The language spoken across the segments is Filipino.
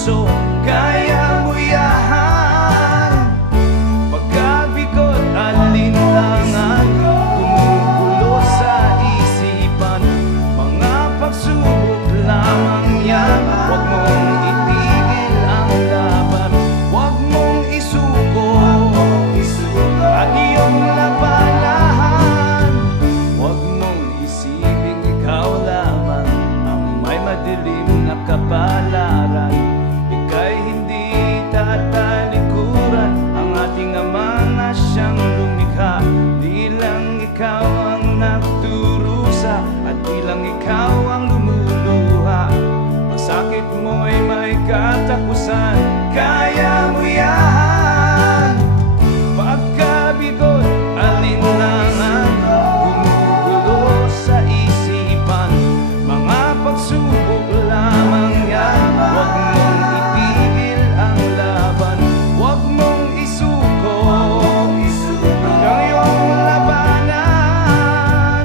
puso, kaya mo yan. Pagkabigot, alinlangan, gumugulo sa isipan, mga pagsubok lamang yan. Huwag mong itigil ang laban, huwag mong isuko ang iyong labanan. Huwag mong isiping ikaw lamang ang may madilim na kapalaran. Ika'y hindi tatalikuran ang ating Ama na siyang lumikha. Di lang ikaw ang nagturusa at di lang ikaw ang lumuluha. Ang sakit mo'y may katapusan, kaya mo yan. Pagkabigot, alinlangan, gumugulo sa isipan, mga pagsubok lamang yan. Huwag mong itigil ang laban, huwag mong isuko ang iyong labanan.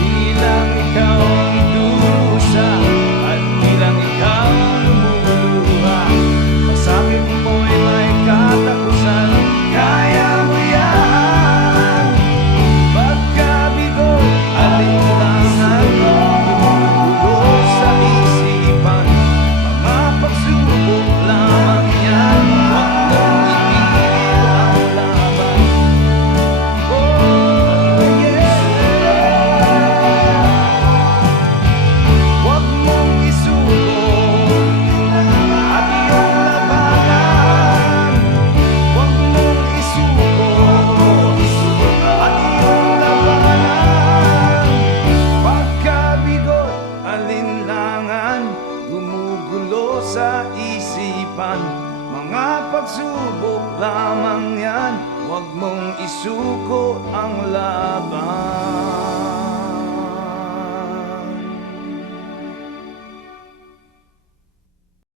Di lang ikaw ang durusa at di lang ikaw ang lumuluha. Masakit mo'y may katapusan, kaya mo yan. Pagkabigot, alinlangan, gumugulo sa isipan, mga pagsubok lamang yan. Huwag mong itigil ang laban. Oh, yeah. Huwag mong isuko at iyong labanan. Huwag mong isuko at iyong labanan. Pagkabigot, alinlangan, gumugulo sa isipan, mga pagsubok lamang yan. Huwag mong isuko ang laban.